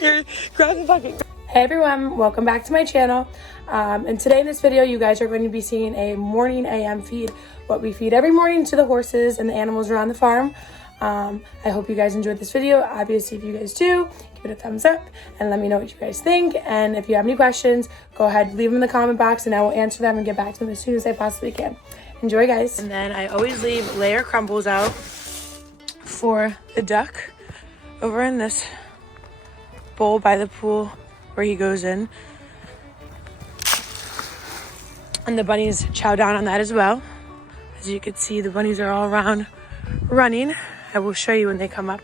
You're grabbing the bucket. Hey everyone, welcome back to my channel. And today in this video, you guys are going to be seeing a morning AM feed. What we feed every morning to the horses and the animals around the farm. I hope you guys enjoyed this video. Obviously, if you guys do, give it a thumbs up and let me know what you guys think. And if you have any questions, go ahead, leave them in the comment box and I will answer them and get back to them as soon as I possibly can. Enjoy, guys. And then I always leave layer crumbles out for the duck over in this bowl by the pool where he goes in. And the bunnies chow down on that as well. As you can see, the bunnies are all around running. I will show you when they come up.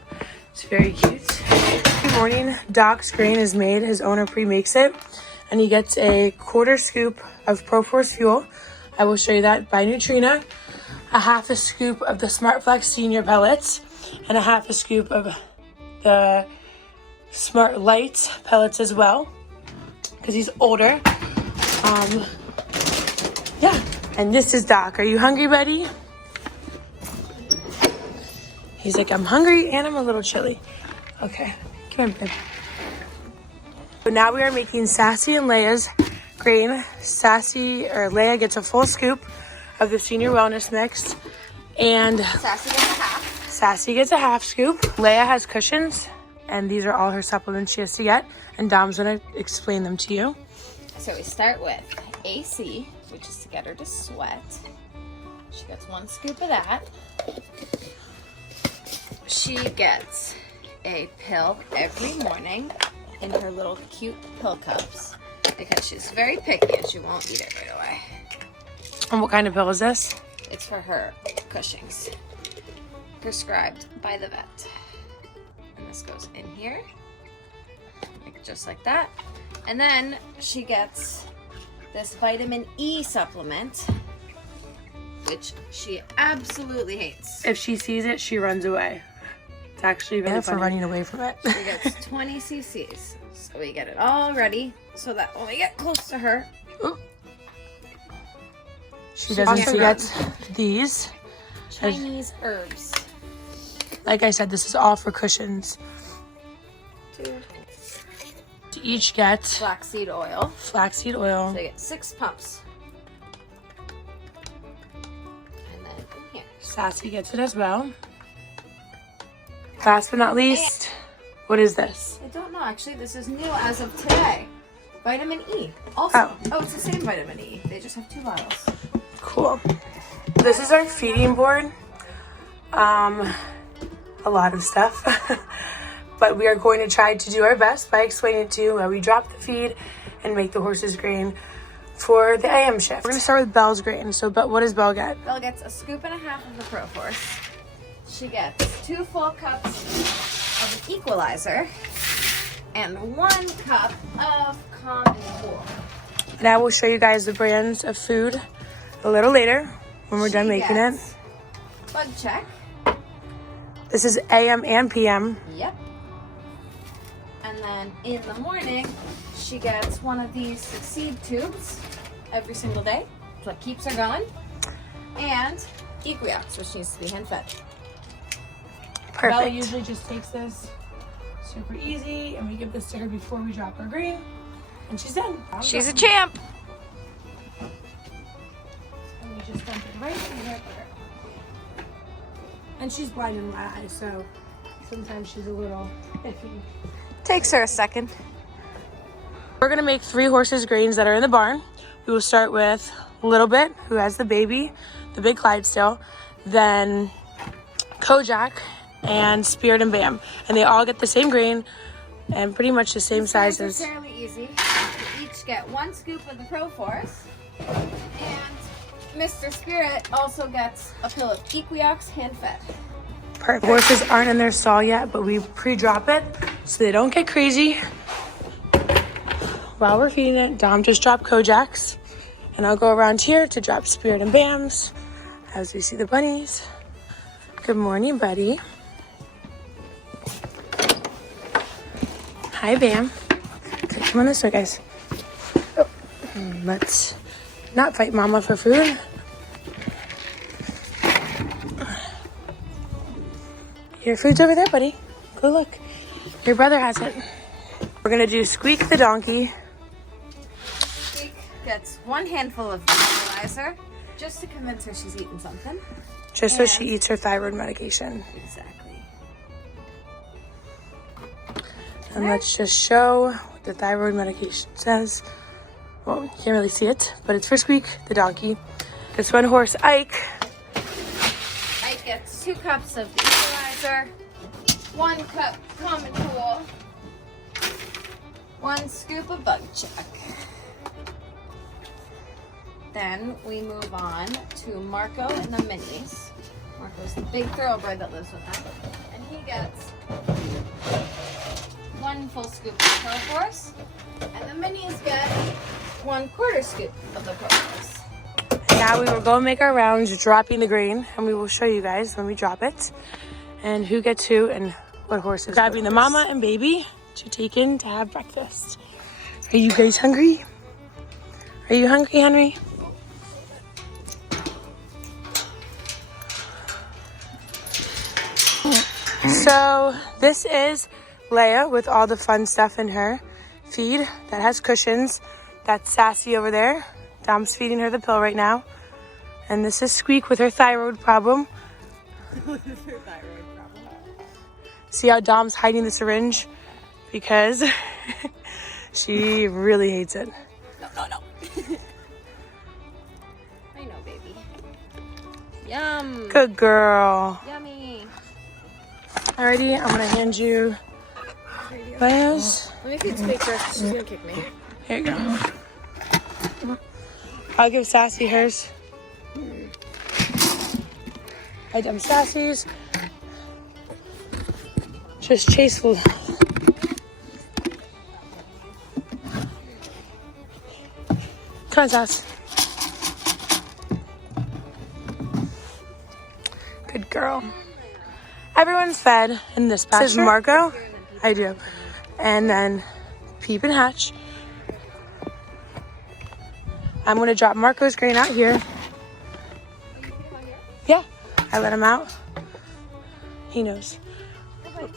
It's very cute. Good morning. Doc's grain is made. His owner pre-makes it. And he gets a 1/4 scoop of ProForce fuel. I will show you that by Neutrina. A 1/2 scoop of the SmartFlex Senior pellets. And a 1/2 scoop of the Smart Lights pellets as well. Because he's older. Yeah. And this is Doc. Are you hungry, buddy? He's like, I'm hungry and I'm a little chilly. Okay, come here, babe. So now we are making Sassy and Leia's grain. Leia gets a full scoop of the Senior Wellness Mix. And Sassy gets a half. Sassy gets a 1/2 scoop. Leia has cushions. And these are all her supplements she has to get. And Dom's gonna explain them to you. So we start with AC, which is to get her to sweat. She gets 1 scoop of that. She gets a pill every morning in her little cute pill cups because she's very picky and she won't eat it right away. And what kind of pill is this? It's for her Cushing's, prescribed by the vet. And this goes in here, just like that. And then she gets this vitamin E supplement, which she absolutely hates. If she sees it, she runs away. It's actually really for running away from it. She gets 20 cc's. So we get it all ready so that when we get close to her, she doesn't get these. Chinese herbs. Like I said, this is all for cushions. Dude. To each get Flaxseed oil. Flaxseed oil. So they get 6 pumps. And then here. Sassy gets it as well. Last but not least, what is this? I don't know, actually. This is new as of today. Vitamin E. Also. Oh, it's the same vitamin E. They just have 2 bottles. Cool. This is our feeding board. A lot of stuff. But we are going to try to do our best by explaining to you how we drop the feed and make the horses grain for the AM shift. We're going to start with Belle's grain. So what does Belle get? Belle gets a scoop and a half of the ProForce. She gets 2 full cups of an equalizer and 1 cup of common wool. And I will show you guys the brands of food a little later when we're done making it. Bug check. This is AM and PM. Yep. And then in the morning, she gets one of these seed tubes every single day. So it keeps her going. And Equiox, which needs to be hand fed. Perfect. Belle usually just takes this super easy, and we give this to her before we drop her grain, and she's done. She's a champ. And we just dump it right in here for her. And she's blind in my eyes, so sometimes she's a little iffy. Takes her a second. We're gonna make 3 horses grains that are in the barn. We will start with Little Bit, who has the baby, the big Clydesdale, then Kojak, and Spirit and Bam. And they all get the same grain and pretty much the same sizes. It's fairly easy. They each get 1 scoop of the ProForce. And Mr. Spirit also gets a pill of Equiox hand fed. Perfect. Horses aren't in their stall yet, but we pre-drop it so they don't get crazy. While we're feeding it, Dom just dropped Kojak's. And I'll go around here to drop Spirit and Bam's as we see the bunnies. Good morning, buddy. Hi, Bam. Okay, come on this way, guys. Oh, let's not fight Mama for food. Your food's over there, buddy. Go Oh, look. Your brother has it. We're going to do Squeak the donkey. Squeak gets one handful of fertilizer just to convince her she's eating something. Just so she eats her thyroid medication. Exactly. And let's just show what the thyroid medication says. Well, you can't really see it, but it's for Squeak the donkey. This one horse, Ike. Ike gets 2 cups of the equalizer, 1 cup common cool, 1 scoop of bug chuck. Then we move on to Marco and the minis. Marco's the big thoroughbred that lives with them. And he gets 1 full scoop of Pro-Force. And the minis get 1/4 scoop of the Pro-Force. Now we will go make our rounds dropping the grain, and we will show you guys when we drop it and who gets who and what horses. Grabbing the mama and baby to take in to have breakfast. Are you guys hungry? Are you hungry, Henry? So this is Leia with all the fun stuff in her feed that has cushions. That's Sassy over there. Dom's feeding her the pill right now. And this is Squeak with her thyroid problem. See how Dom's hiding the syringe? Because she really hates it. No. I know, baby. Yum. Good girl. Yummy. Alrighty, I'm gonna hand you Leia's. Let me feed Squeak first. She's gonna kick me. Here you go. I'll give Sassy hers. I done Sassy's. Just chaseful. Come on, Sass. Good girl. Everyone's fed in this pasture. This is Marco. I do. And then Peep and Hatch. I'm going to drop Marco's grain out here. Yeah, I let him out. He knows.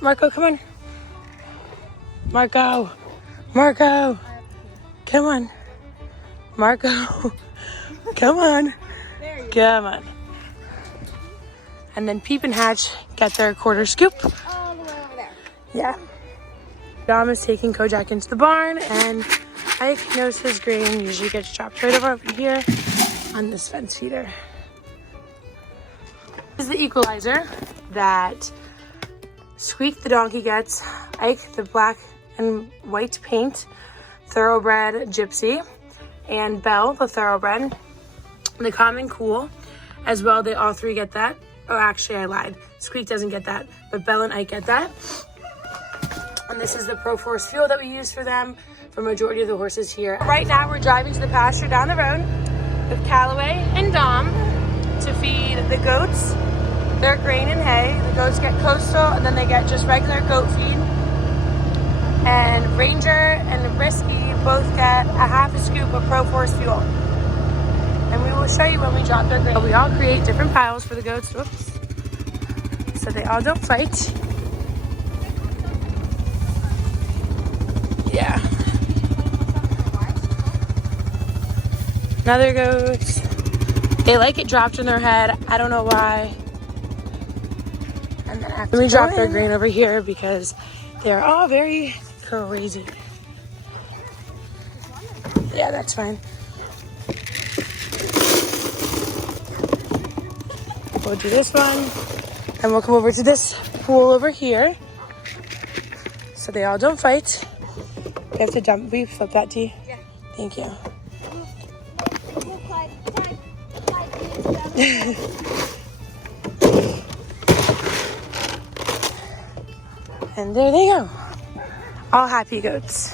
Marco, come on. Marco. Come on. Marco. Come on. Come on. And then Peep and Hatch get their 1/4 scoop. All the way over there. Yeah. Dom is taking Kojak into the barn, and Ike knows his grain usually gets dropped right over here on this fence feeder. This is the equalizer that Squeak the donkey gets, Ike the black and white paint, thoroughbred gypsy, and Belle the thoroughbred, the common cool as well. They all 3 get that. Oh, actually I lied. Squeak doesn't get that, but Belle and Ike get that. And this is the Pro-Force fuel that we use for them, for majority of the horses here. Right now we're driving to the pasture down the road with Callaway and Dom to feed the goats their grain and hay. The goats get coastal, and then they get just regular goat feed. And Ranger and Risky both get a 1/2 scoop of Pro-Force fuel. And we will show you when we drop their grain. We all create different piles for the goats. Whoops. So they all don't fight. Yeah. Another goats. They like it dropped in their head. I don't know why. And then after we drop their grain over here because they're all very crazy. Yeah, that's fine. We'll do this one. And we'll come over to this pool over here. So they all don't fight. You have to dump. Will you flip that, T? Yeah. Thank you. And there they go. All happy goats.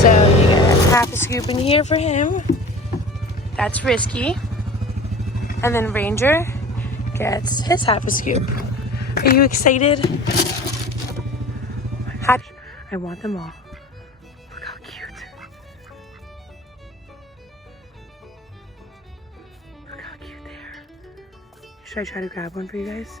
So you get 1/2 scoop in here for him. That's Risky. And then Ranger gets his 1/2 scoop. Are you excited? Hatch. I want them all. Look how cute. Look how cute they are. You Should I try to grab one for you guys?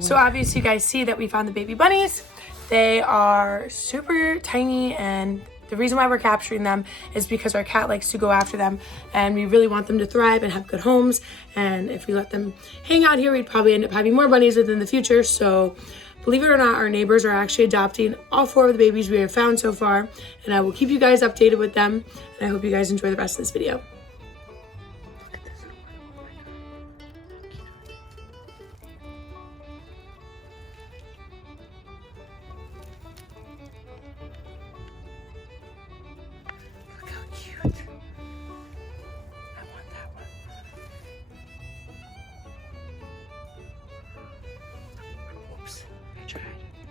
So obviously you guys see that we found the baby bunnies. They are super tiny, and the reason why we're capturing them is because our cat likes to go after them, and we really want them to thrive and have good homes. And if we let them hang out here, we'd probably end up having more bunnies within the future. So believe it or not, our neighbors are actually adopting all 4 of the babies we have found so far, and I will keep you guys updated with them. And I hope you guys enjoy the rest of this video.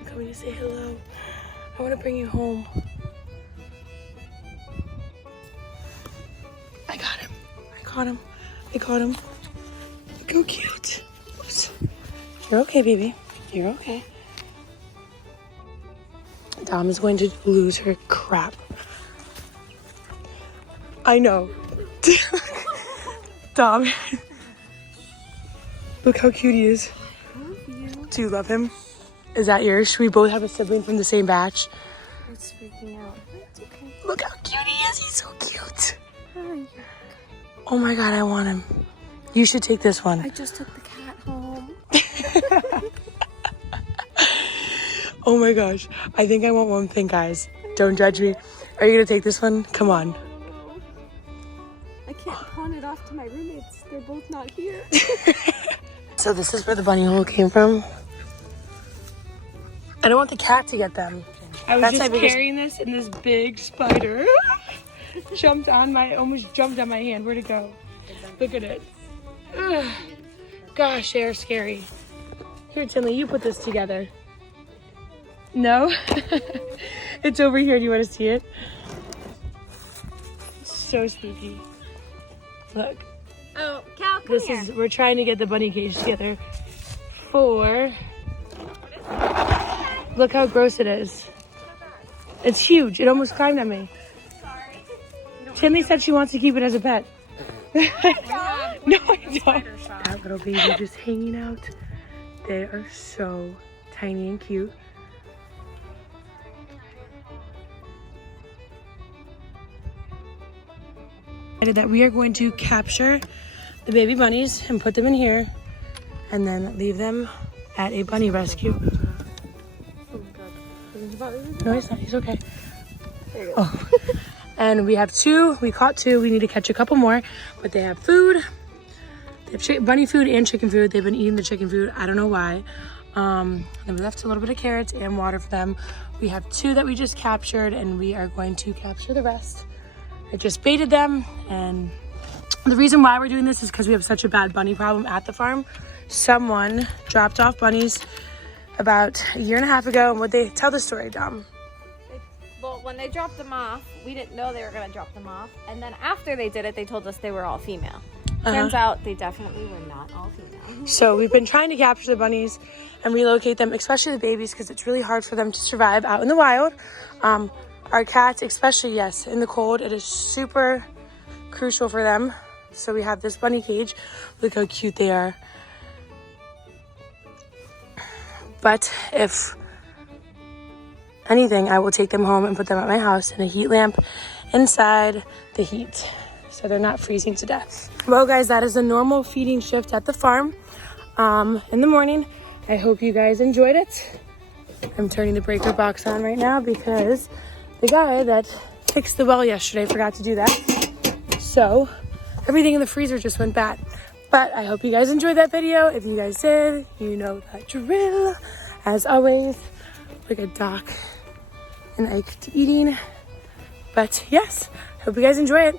Coming to say hello. I want to bring you home. I got him. I caught him. I caught him. Look how cute. Oops. You're okay, baby. You're okay. Dom is going to lose her crap. I know. Dom. Look how cute he is. I love you. Do you love him? Is that yours? We both have a sibling from the same batch. It's freaking out. It's okay. Look how cute he is. He's so cute. Hi. Oh my God, I want him. You should take this one. I just took the cat home. Oh my gosh. I think I want one thing, guys. Don't judge me. Are you going to take this one? Come on. I can't pawn it off to my roommates. They're both not here. So this is where the bunny hole came from. I don't want the cat to get them. I was just carrying this, and this big spider almost jumped on my hand. Where'd it go? Look at it. Ugh. Gosh, they're scary. Here, Tinley, you put this together. No? It's over here. Do you want to see it? So spooky. Look. Oh, Cal, come here. We're trying to get the bunny cage together for... Look how gross it is. It's huge. It almost climbed on me. Sorry. Tinley said she wants to keep it as a pet. No, I don't. That little baby just hanging out. They are so tiny and cute. That we are going to capture the baby bunnies and put them in here, and then leave them at a bunny rescue. No, he's not. He's okay. Oh. And we have 2. We caught 2. We need to catch a couple more. But they have food. They have bunny food and chicken food. They've been eating the chicken food. I don't know why. Then we left a little bit of carrots and water for them. We have 2 that we just captured, and we are going to capture the rest. I just baited them, and the reason why we're doing this is because we have such a bad bunny problem at the farm. Someone dropped off bunnies about 1.5 years ago, and would they tell the story, Dom? Well, when they dropped them off, we didn't know they were going to drop them off. And then after they did it, they told us they were all female. Turns out they definitely were not all female. So we've been trying to capture the bunnies and relocate them, especially the babies, because it's really hard for them to survive out in the wild. Our cats, especially, yes, in the cold, it is super crucial for them. So we have this bunny cage. Look how cute they are. But if anything, I will take them home and put them at my house in a heat lamp inside the heat, so they're not freezing to death. Well, guys, that is a normal feeding shift at the farm in the morning. I hope you guys enjoyed it. I'm turning the breaker box on right now because the guy that fixed the well yesterday forgot to do that. So everything in the freezer just went bad. But I hope you guys enjoyed that video. If you guys did, you know that drill. As always, look at Doc and Ike eating. But yes, hope you guys enjoy it.